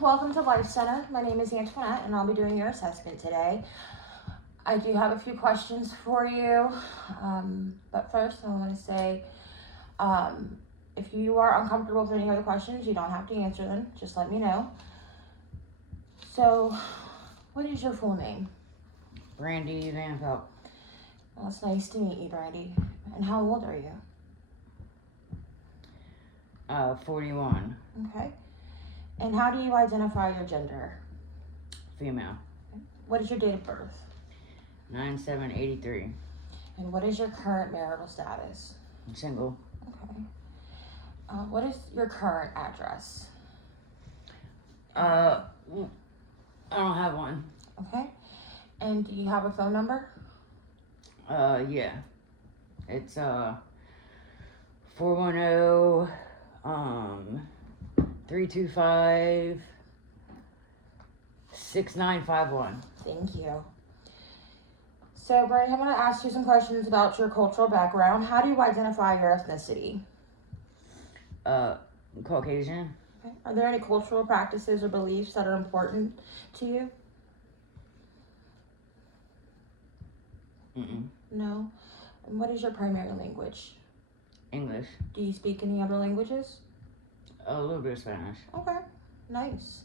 welcome to Life Center. My name is Antoinette, and I'll be doing your assessment today. I do have a few questions for you, but first I want to say, if you are uncomfortable with any of the questions, you don't have to answer them. Just let me know. So, what is your full name? Brandy Van Pelt. Well, it's nice to meet you, Brandy. And how old are you? 41. Okay. And how do you identify your gender? Female. What is your date of birth? 9/7/83. And what is your current marital status? I'm single. Okay. What is your current address? I don't have one. Okay. And do you have a phone number? Yeah. It's 410 325 6951. Thank you. So, Brian, I'm going to ask you some questions about your cultural background. How do you identify your ethnicity? Caucasian. Okay. Are there any cultural practices or beliefs that are important to you? No. And what is your primary language? English. Do you speak any other languages? A little bit of Spanish. Okay, nice.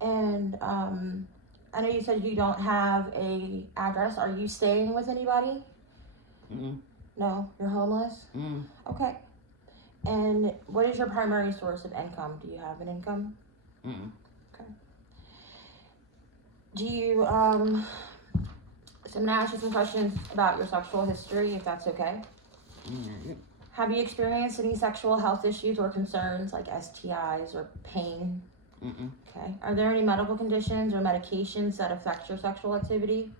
And I know you said you don't have a address. Are you staying with anybody? No, you're homeless? Okay. And what is your primary source of income? Do you have an income? Okay. Do you, so I'm going to ask you some questions about your sexual history, if that's okay. Have you experienced any sexual health issues or concerns like STIs or pain? Okay. Are there any medical conditions or medications that affect your sexual activity?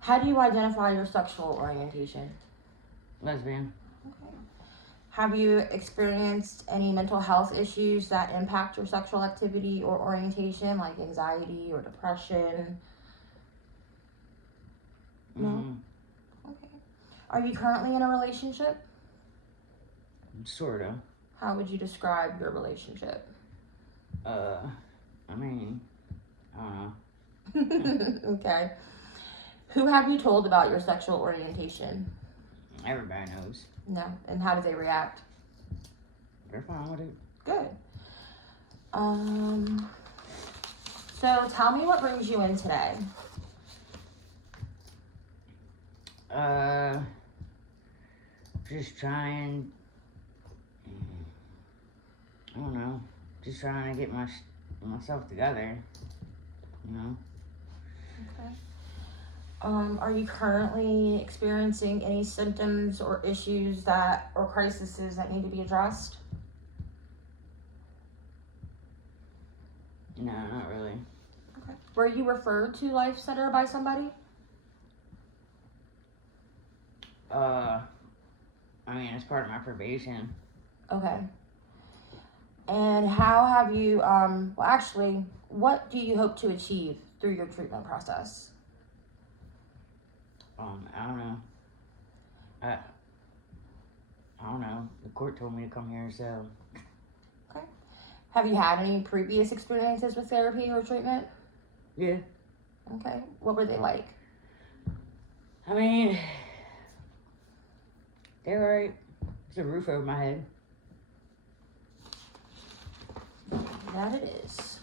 How do you identify your sexual orientation? Lesbian. Okay. Have you experienced any mental health issues that impact your sexual activity or orientation, like anxiety or depression? No? Okay. Are you currently in a relationship? Sort of. How would you describe your relationship? I mean, I don't know. Okay. Who have you told about your sexual orientation? Everybody knows. No. And how do they react? They're fine with it. Good. So tell me what brings you in today. Just trying, I don't know, just trying to get myself together, you know. Okay. Are you currently experiencing any symptoms or issues or crises that need to be addressed? No, not really. Okay. Were you referred to Life Center by somebody? I mean, it's part of my probation. Okay. And how have you, well, actually, what do you hope to achieve through your treatment process? I don't know. I don't know. The court told me to come here, so. Okay. Have you had any previous experiences with therapy or treatment? Yeah. Okay. What were they like? I mean, they're right. There's a roof over my head. That it is.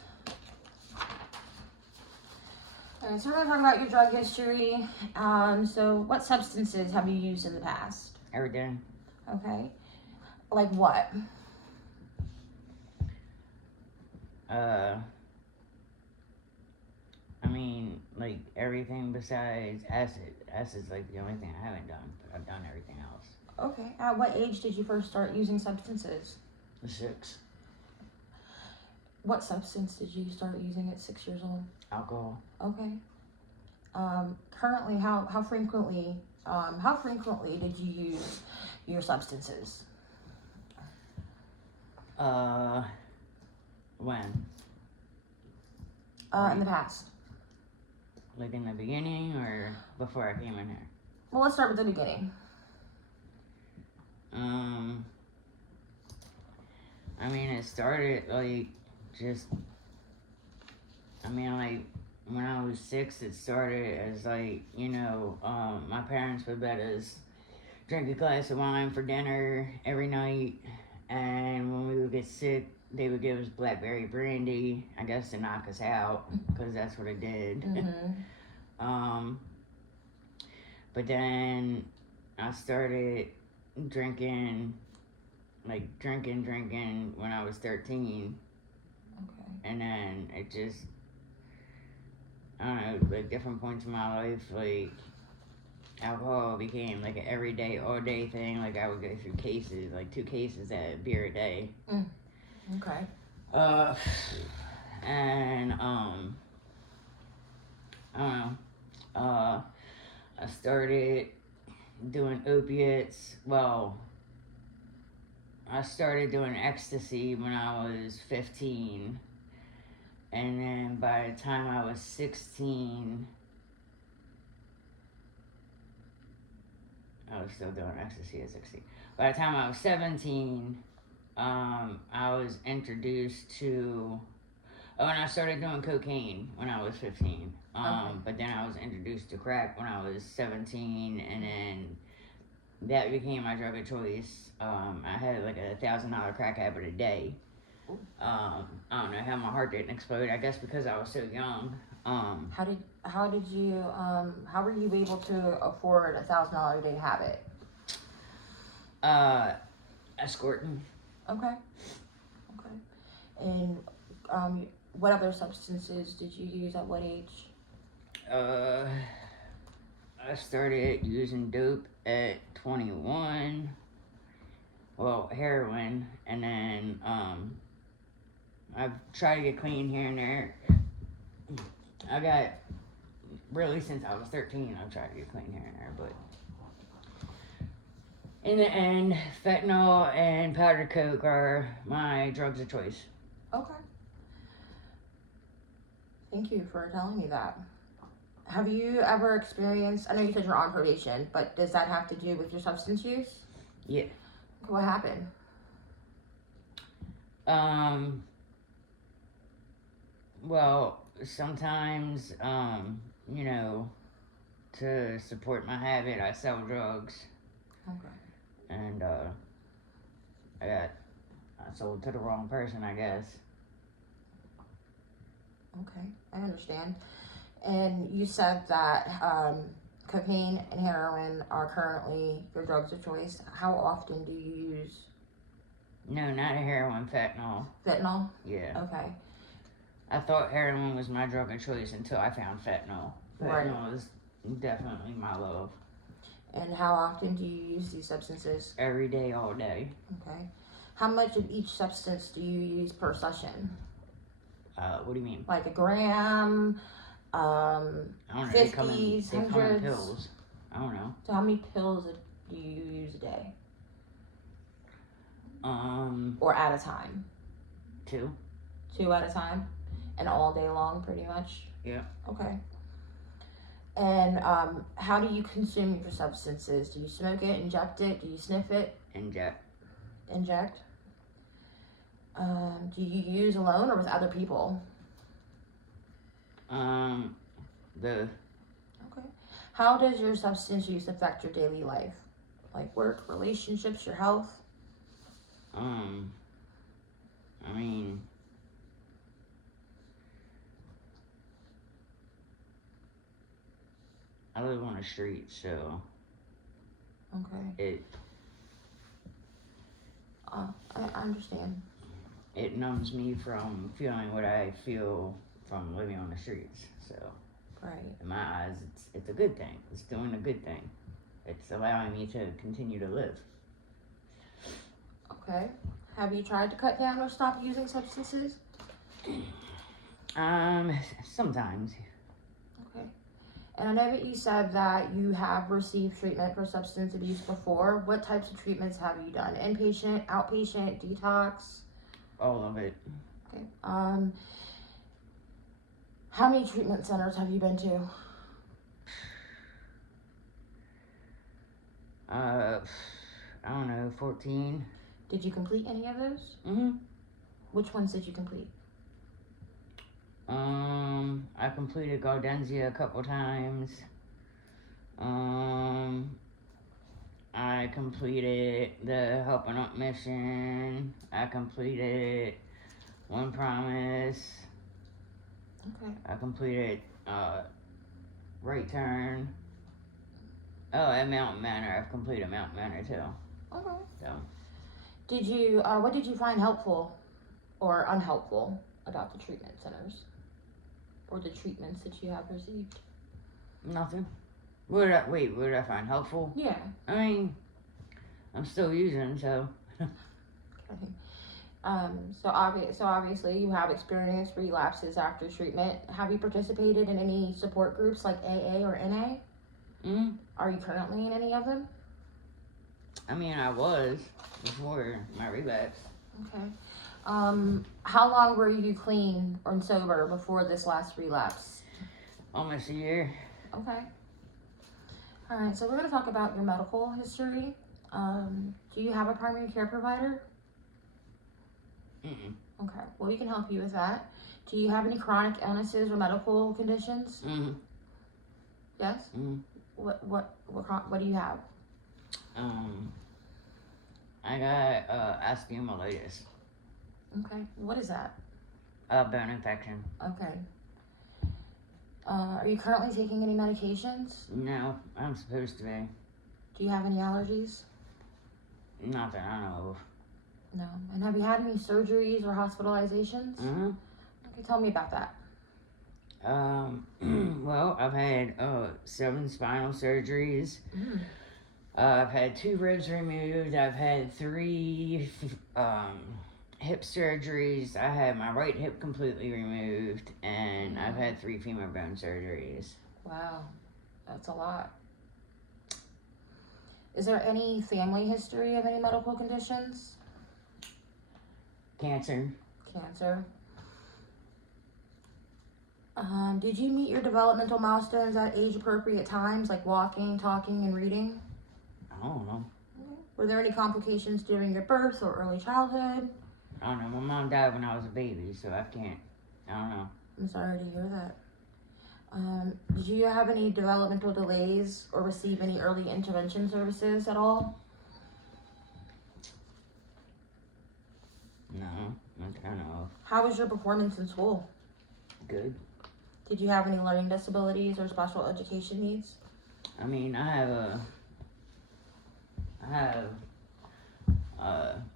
Alright, so we're going to talk about your drug history. So what substances have you used in the past? Everything. Okay. Like what? I mean, like everything besides acid. Acid's like the only thing I haven't done, but I've done everything else. Okay. At what age did you first start using substances? 6. What substance did you start using at 6 years old? Alcohol. Okay. Currently, how frequently did you use your substances? When? In the past. Like in the beginning or before I came in here? Well, let's start with the beginning. I mean, it started like just, I mean, like, when I was 6, it started as, like, my parents would let us drink a glass of wine for dinner every night, and when we would get sick, they would give us blackberry brandy, I guess to knock us out, because that's what it did. But then I started drinking when I was 13. Okay. And then it just, I don't know, like different points in my life, like alcohol became like an everyday, all day thing. Like I would go through cases, like 2 cases of beer a day. Okay. And I don't know. I started doing opiates. Well, I started doing ecstasy when I was 15. And then by the time I was 16, I was still doing ecstasy at 16. By the time I was 17, I was introduced to, and I started doing cocaine when I was 15. But then I was introduced to crack when I was 17, and then that became my drug of choice. I had like a $1,000 crack habit a day. I don't know how my heart didn't explode. I guess because I was so young. How were you able to afford $1,000 a day habit? Escorting. Okay. And what other substances did you use at what age? I started using dope at 21. Well, heroin, and then I've tried to get clean here and there. I got, really since I was 13, I've tried to get clean here and there, but in the end, fentanyl and powdered coke are my drugs of choice. Okay. Thank you for telling me that. Have you ever experienced, I know you said you're on probation, but does that have to do with your substance use? Yeah. What happened? Well, sometimes, to support my habit, I sell drugs. Okay. And, I sold to the wrong person, I guess. Okay, I understand. And you said that cocaine and heroin are currently your drugs of choice. How often do you use? No, not a heroin, fentanyl. Fentanyl? Yeah. Okay. I thought heroin was my drug of choice until I found fentanyl. Right. Fentanyl is definitely my love. And how often do you use these substances? Every day, all day. Okay. How much of each substance do you use per session? What do you mean? Like a gram, I don't know. 50s, They come in 100s? pills. I don't know. So how many pills do you use a day? Or at a time? 2. 2 at a time? And all day long, pretty much? Yeah. Okay. And how do you consume your substances? Do you smoke it, inject it? Do you sniff it? Inject. Inject. Do you use alone or with other people? The. Okay. How does your substance use affect your daily life? Like work, relationships, your health? I mean, I live on the street, so Okay. I understand. It numbs me from feeling what I feel from living on the streets. So, Right. in my eyes, it's a good thing. It's doing a good thing. It's allowing me to continue to live. Okay. Have you tried to cut down or stop using substances? Sometimes. Okay. And I know that you said that you have received treatment for substance abuse before. What types of treatments have you done? Inpatient, outpatient, detox? All of it. Okay. How many treatment centers have you been to? I don't know, 14. Did you complete any of those? Mm-hmm. Which ones did you complete? I completed Gaudenzia a couple times. I completed the Helping Up mission. I completed One Promise. Okay. I completed Right Turn. Oh, at Mountain Manor. I've completed Mountain Manor too. Okay. So. Did you, what did you find helpful or unhelpful about the treatment centers? Or the treatments that you have received? Nothing. What did I find helpful? Yeah. I mean, I'm still using, so. Okay. So obviously you have experienced relapses after treatment. Have you participated in any support groups like AA or NA? Are you currently in any of them? I mean, I was before my relapse. Okay. How long were you clean or sober before this last relapse? Almost a year. Okay. All right, so we're going to talk about your medical history. Do you have a primary care provider? Mm-mm. Okay, well, we can help you with that. Do you have any chronic illnesses or medical conditions? Mm-hmm. Yes? Mm-hmm. What do you have? I got osteomyelitis. Okay, what is that? Bone infection. Okay. Are you currently taking any medications? No, I'm supposed to be. Do you have any allergies? Not that I know of. No. And have you had any surgeries or hospitalizations? Mm-hmm. Okay, tell me about that. Well, I've had 7 spinal surgeries. Mm. I've had 2 ribs removed. I've had 3 hip surgeries. I had my right hip completely removed, and I've had 3 femur bone surgeries. Wow, that's a lot. Is there any family history of any medical conditions? Cancer. Cancer. Did you meet your developmental milestones at age-appropriate times, like walking, talking, and reading? I don't know. Were there any complications during your birth or early childhood? I don't know. My mom died when I was a baby, so I don't know. I'm sorry to hear that. Did you have any developmental delays or receive any early intervention services at all? No, not that I know of. How was your performance in school? Good. Did you have any learning disabilities or special education needs? I mean, I have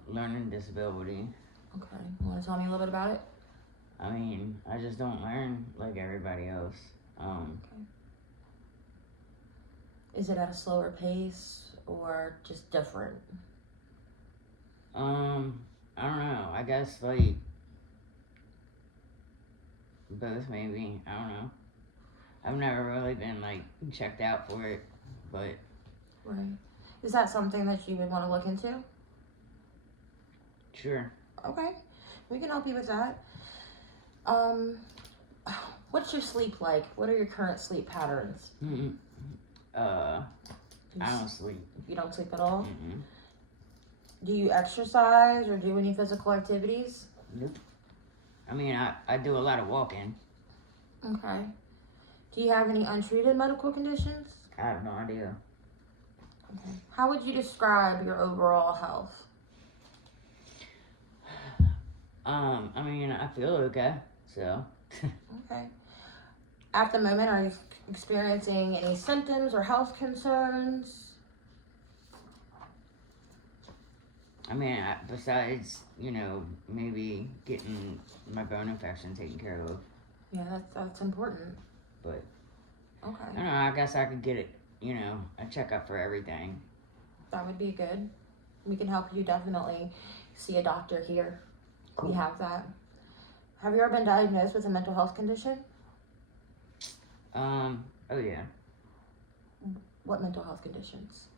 learning disability. Okay, you want to tell me a little bit about it? I mean, I just don't learn like everybody else. Okay. Is it at a slower pace or just different? I don't know. I guess like both maybe. I don't know. I've never really been like checked out for it, but. Right. Is that something that you would want to look into? Sure. Okay, we can help you with that. What's your sleep like? What are your current sleep patterns? I don't sleep. You don't sleep at all? Mm-mm. Do you exercise or do any physical activities? Nope. I mean, I do a lot of walking. Okay. Do you have any untreated medical conditions? I have no idea. Okay. How would you describe your overall health? I mean, I feel okay, so. Okay. At the moment, are you experiencing any symptoms or health concerns? I mean, besides, maybe getting my bone infection taken care of. Yeah, that's important. But, Okay. I don't know, I guess I could get it, a checkup for everything. That would be good. We can help you definitely see a doctor here. Cool. We have that. Have you ever been diagnosed with a mental health condition? Oh yeah. What mental health conditions?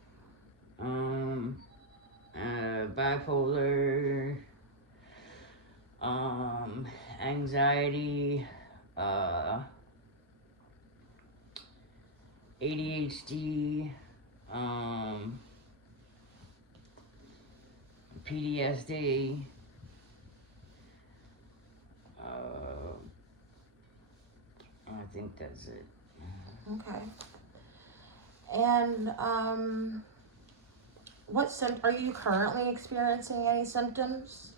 Bipolar, anxiety, ADHD, PTSD, that's it. Okay. And are you currently experiencing any symptoms?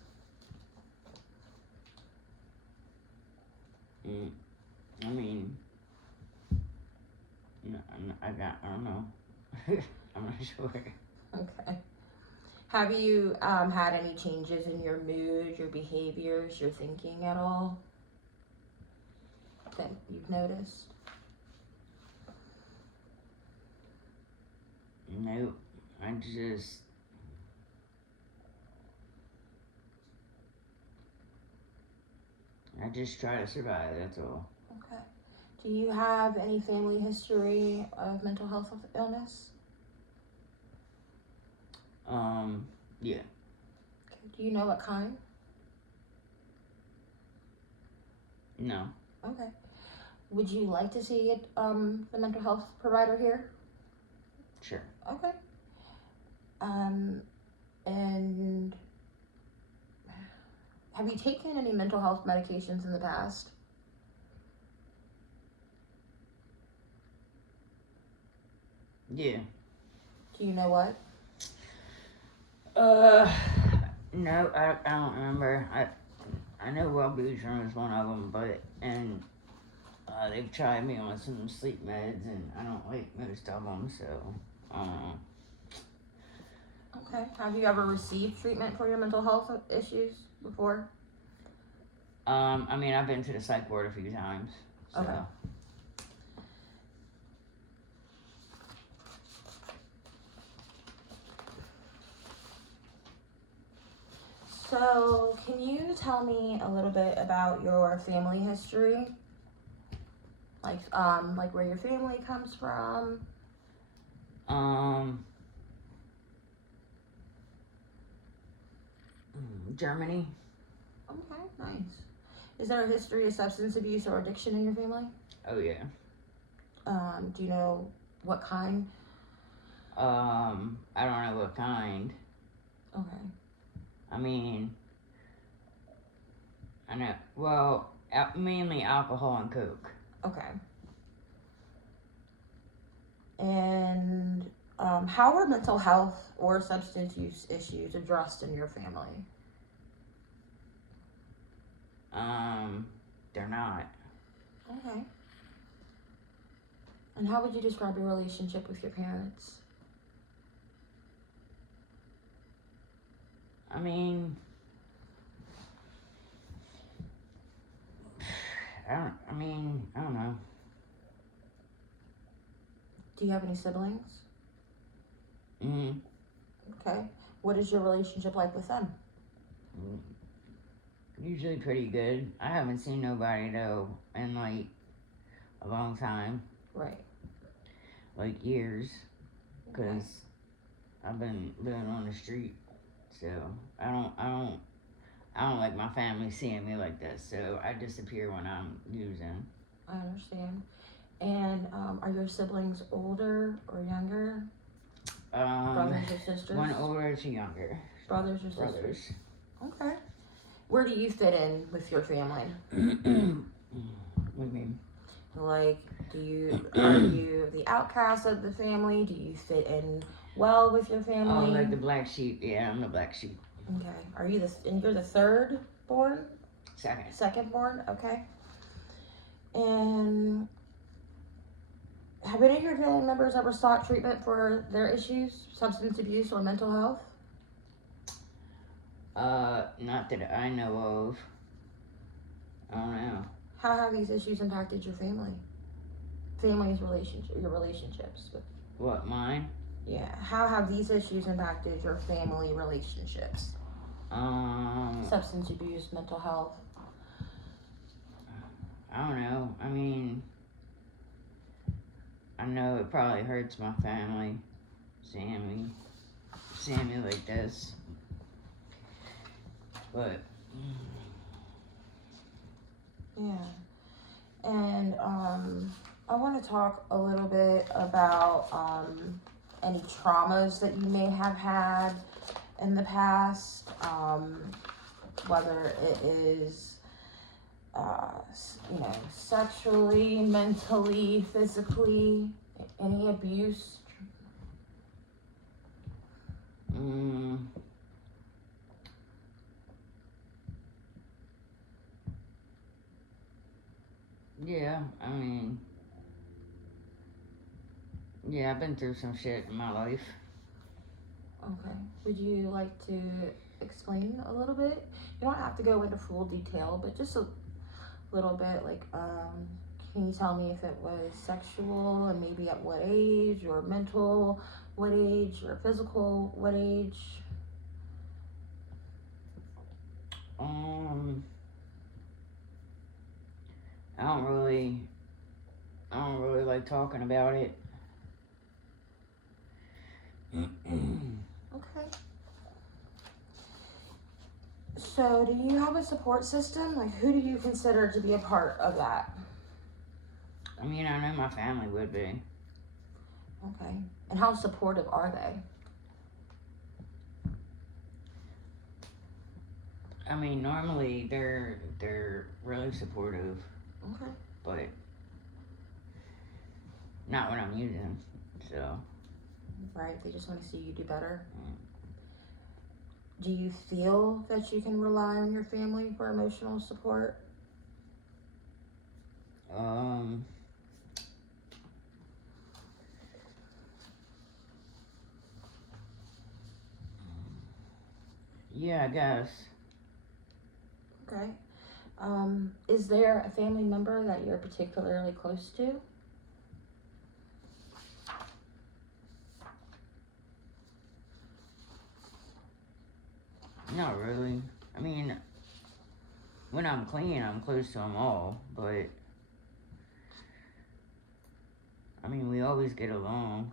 I mean, no, I don't know. I'm not sure. Okay. Have you had any changes in your mood, your behaviors, your thinking at all that you've noticed? Nope. I just try to survive, that's all. Okay. Do you have any family history of mental health illness? Yeah. Okay. Do you know what kind? No. Okay. Would you like to see the mental health provider here? Sure. Okay. And have you taken any mental health medications in the past? Yeah. Do you know what? No, I don't remember. I know Wellbutrin was one of them, they've tried me on some sleep meds, and I don't like most of them, so, Okay. Have you ever received treatment for your mental health issues before? I mean, I've been to the psych ward a few times, so. Okay. So, can you tell me a little bit about your family history? Like where your family comes from? Germany? Okay, nice. Is there a history of substance abuse or addiction in your family? Oh, yeah. Do you know what kind? I don't know what kind. Okay. I mean, I know, well, mainly alcohol and Coke. Okay. And how are mental health or substance use issues addressed in your family? They're not. Okay. And how would you describe your relationship with your parents? I mean, I don't know. Do you have any siblings? Mm-hmm. Okay. What is your relationship like with them? Usually pretty good. I haven't seen nobody, though, in, like, a long time. Right. Like, years. Because Okay. I've been living on the street. So, I don't like my family seeing me like this. So, I disappear when I'm using. I understand. And are your siblings older or younger? Brothers or sisters? One older, two younger. Brothers or sisters? Brothers. Okay. Where do you fit in with your family? What do you mean? Like, are you the outcast of the family? Do you fit in well with your family? Oh, like the black sheep. Yeah, I'm the black sheep. Okay. And you're the third born? Second. Second born? Okay. And have any of your family members ever sought treatment for their issues, substance abuse or mental health? Not that I know of. I don't know. How have these issues impacted your family? Your relationships with. What, mine? Yeah. How have these issues impacted your family relationships? Substance abuse, mental health. I don't know. I mean, I know it probably hurts my family seeing me like this. But Yeah. And I want to talk a little bit about any traumas that you may have had in the past, whether it is sexually, mentally, physically, any abuse? Yeah, I mean, yeah, I've been through some shit in my life. Okay. Would you like to explain a little bit? You don't have to go into full detail, but just a little bit. Can you tell me if it was sexual and maybe at what age, or mental, what age, or physical, what age? I don't really like talking about it. Okay. So, do you have a support system? Like, who do you consider to be a part of that? I mean, I know my family would be. Okay. And how supportive are they? I mean, normally they're really supportive. Okay. But not when I'm using, so. Right, they just want to see you do better. Do you feel that you can rely on your family for emotional support? Yeah, I guess. Okay. Is there a family member that you're particularly close to? Not really. I mean, when I'm clean, I'm close to them all, but I mean, we always get along,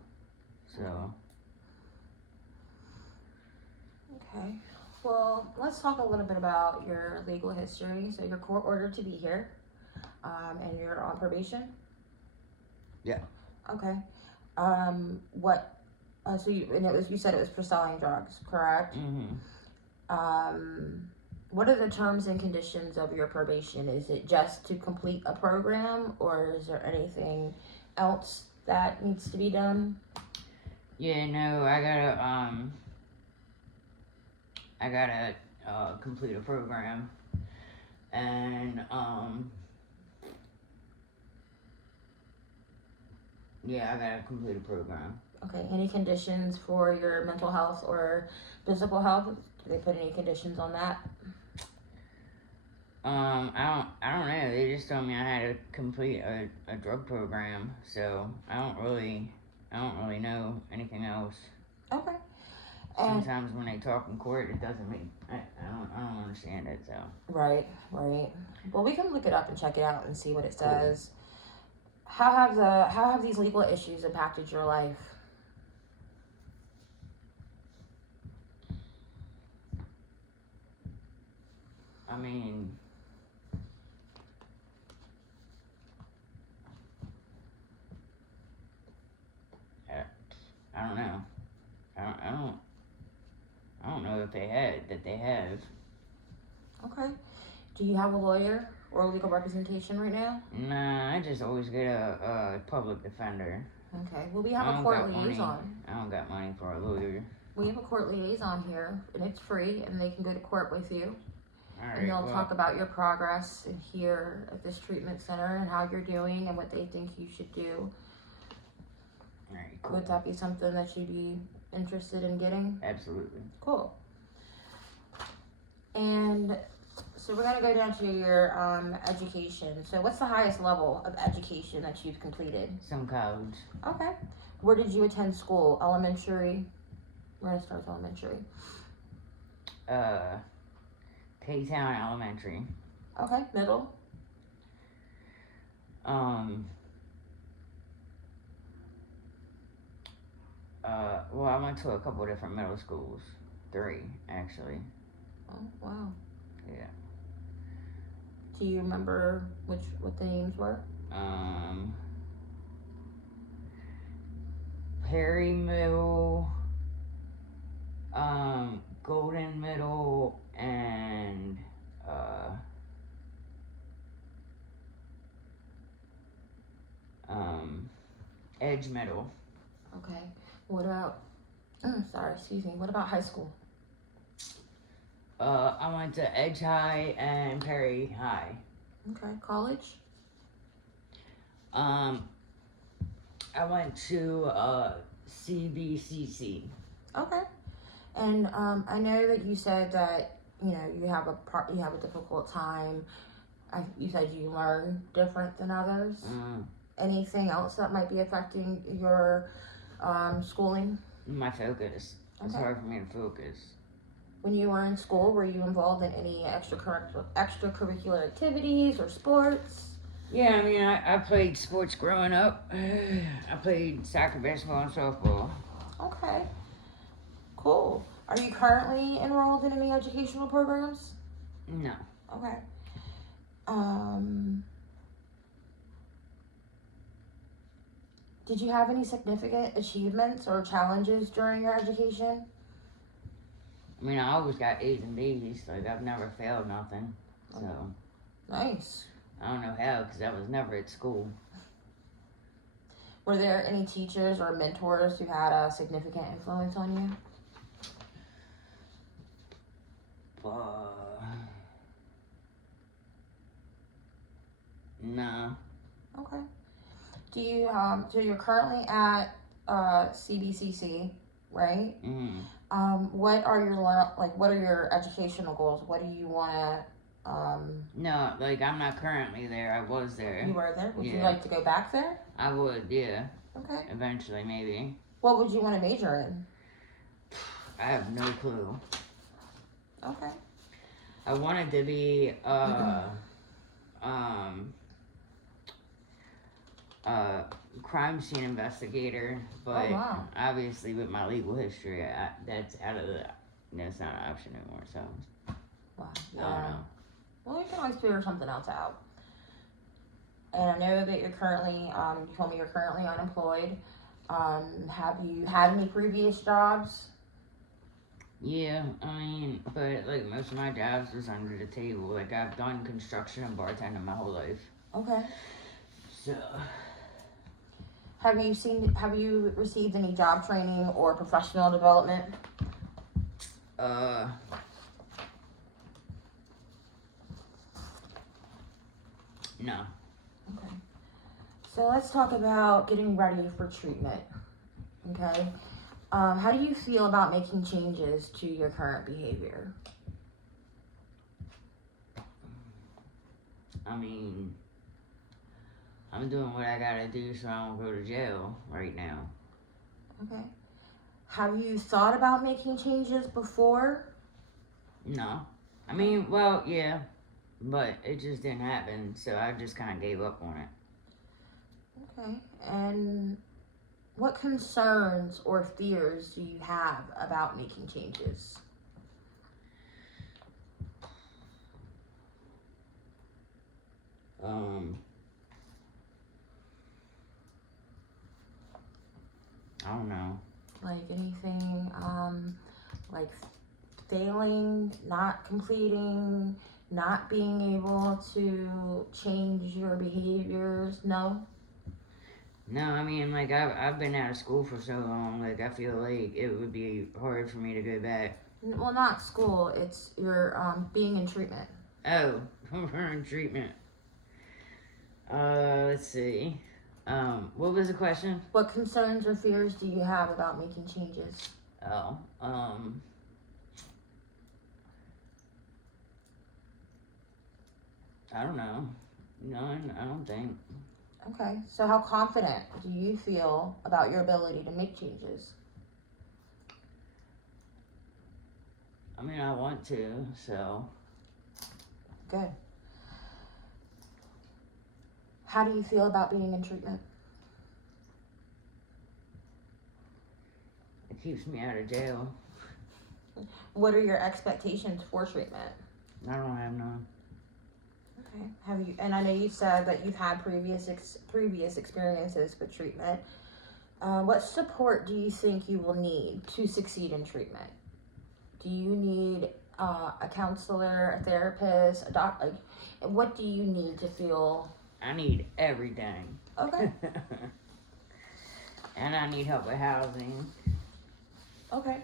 so. Okay. Well, let's talk a little bit about your legal history. So you're court ordered to be here, and you're on probation? Yeah. Okay. What, so you said it was for selling drugs, correct? Mm-hmm. What are the terms and conditions of your probation? Is it just to complete a program, or is there anything else that needs to be done? Yeah, no, I gotta complete a program, and yeah, I gotta complete a program. Okay. Any conditions for your mental health or physical health? Do they put any conditions on that? I don't know. They just told me I had to complete a drug program, so I don't really know anything else. Okay. Sometimes when they talk in court, it doesn't make I don't understand it. So Right. Well, we can look it up and check it out and see what it says. How have these legal issues impacted your life? I mean, I don't know. I don't know if they have. Okay. Do you have a lawyer or legal representation right now? Nah, I just always get a public defender. Okay. Well, we have a court liaison. I don't got money for a lawyer. We have a court liaison here, and it's free, and they can go to court with you. All right, and they'll talk about your progress here at this treatment center and how you're doing and what they think you should do. All right, cool. Would that be something that you'd be interested in getting? Absolutely. Cool. And so we're going to go down to your education. So what's the highest level of education that you've completed? Some college. Okay. Where did you attend school? Elementary? We're going to start with elementary. K-Town Elementary. Okay. Middle? Well, I went to a couple different middle schools. 3, actually. Oh, wow. Yeah. Do you remember what the names were? Perry Middle, Golden Middle, and Edge Middle. Okay. What about, what about high school? I went to Edge High and Perry High. Okay. College? I went to CBCC. Okay. And I know that you said that you have a difficult time. You said you learn different than others. Anything else that might be affecting your schooling? My focus. It's hard for me to focus. When you were in school, were you involved in any extracurricular activities or sports? Yeah, I mean, I played sports growing up. I played soccer, basketball, and softball. Okay. Cool. Are you currently enrolled in any educational programs? No. Okay. Did you have any significant achievements or challenges during your education? I mean, I always got A's and B's. Like, I've never failed nothing. So. Nice. I don't know how, because I was never at school. Were there any teachers or mentors who had a significant influence on you? No. Okay. Do you so you're currently at CBCC, right? What are your educational goals? What do you want to No, like, I'm not currently there. I was there. You were there? Would you like to go back there? I would, yeah. Okay. Eventually, maybe. What would you want to major in? I have no clue. Okay. I wanted to be crime scene investigator, but obviously with my legal history, that's out of that's not an option anymore. So wow. I don't know. Well, you can always figure something else out. And I know that you're currently, you told me you're currently unemployed. Have you had any previous jobs? Yeah, I mean, but like most of my jobs was under the table. Like, I've done construction and bartending my whole life. Okay. So. Have you received any job training or professional development? No. Okay. So let's talk about getting ready for treatment. Okay. How do you feel about making changes to your current behavior? I mean, I'm doing what I gotta do so I don't go to jail right now. Okay. Have you thought about making changes before? No. I mean, well, yeah, but it just didn't happen, so I just kind of gave up on it. Okay. And what concerns or fears do you have about making changes? I don't know. Like anything, like failing, not completing, not being able to change your behaviors? No? No, I mean, like, I've been out of school for so long, like, I feel like it would be hard for me to go back. Well, not school, it's your, being in treatment. Oh, we're in treatment. Let's see. What was the question? What concerns or fears do you have about making changes? Oh, I don't know. None, I don't think. Okay, so how confident do you feel about your ability to make changes? I mean, I want to, so. Good. How do you feel about being in treatment? It keeps me out of jail. What are your expectations for treatment? I don't have none. Okay. Have you? And I know you said that you've had previous experiences with treatment. What support do you think you will need to succeed in treatment? Do you need a counselor, a therapist, a doctor? Like, what do you need to feel? I need everything. Okay. And I need help with housing. Okay.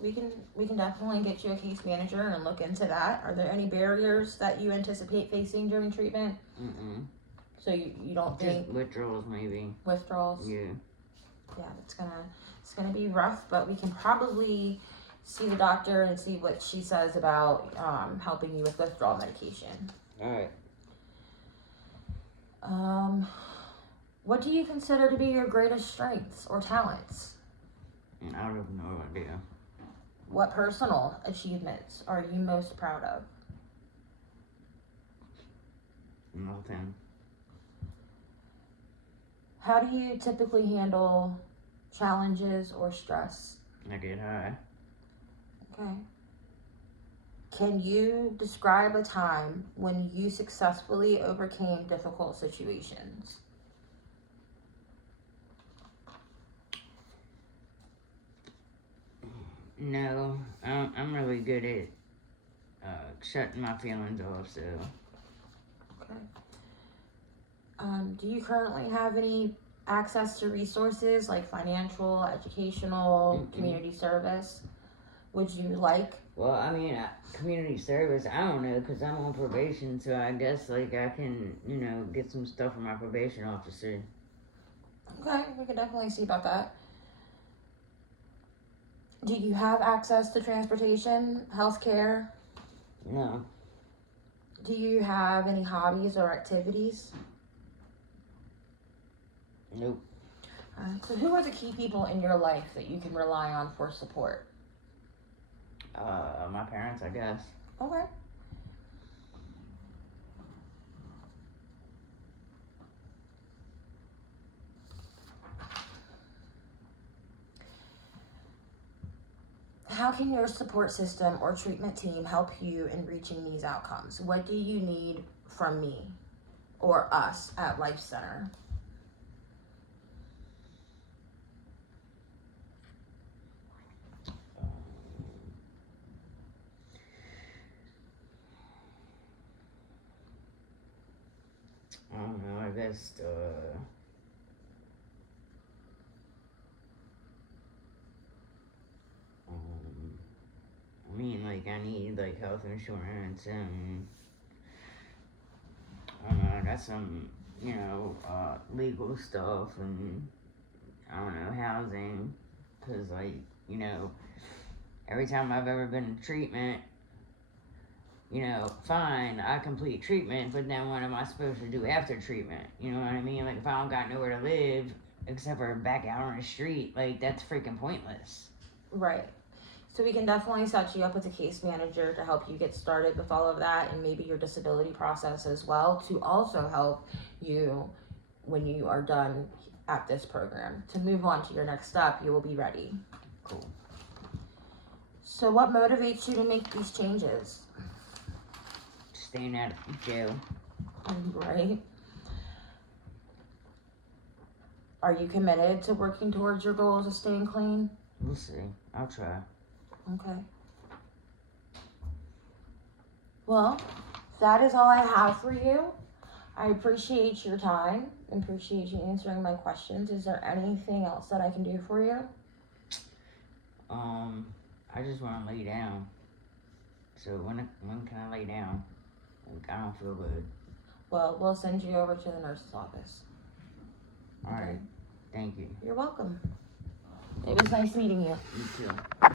We can definitely get you a case manager and look into that. Are there any barriers that you anticipate facing during treatment? Mm-mm. So you don't think Just withdrawals, maybe. withdrawals? Yeah. Yeah, it's gonna be rough, but we can probably see the doctor and see what she says about helping you with withdrawal medication. All right. What do you consider to be your greatest strengths or talents? I have no idea. What personal achievements are you most proud of? Nothing. How do you typically handle challenges or stress? I get high. Okay. Can you describe a time when you successfully overcame difficult situations? No, I'm really good at shutting my feelings off, so. Okay. Do you currently have any access to resources like financial, educational, community service? Would you like? Well, I mean, community service, I don't know, because I'm on probation, so I guess, like, I can, get some stuff from my probation officer. Okay, we could definitely see about that. Do you have access to transportation, healthcare? No. Do you have any hobbies or activities? Nope. So who are the key people in your life that you can rely on for support? My parents, I guess. Okay. How can your support system or treatment team help you in reaching these outcomes? What do you need from me or us at Life Center? I don't know, I guess, I mean, like, I need, like, health insurance and, I don't know, I got some, legal stuff and, I don't know, housing, because, like, every time I've ever been in treatment, fine, I complete treatment, but then what am I supposed to do after treatment? You know what I mean? Like, if I don't got nowhere to live, except for back out on the street, like, that's freaking pointless. Right. So we can definitely set you up with a case manager to help you get started with all of that and maybe your disability process as well to also help you when you are done at this program. To move on to your next step, you will be ready. Cool. So what motivates you to make these changes? Staying out of jail. Right. Are you committed to working towards your goals of staying clean? We'll see. I'll try. Okay. Well, that is all I have for you. I appreciate your time. I appreciate you answering my questions. Is there anything else that I can do for you? I just want to lay down. So when can I lay down? Like, I don't feel good. Well, we'll send you over to the nurse's office. All right. Thank you. You're welcome. It was nice meeting you. You too.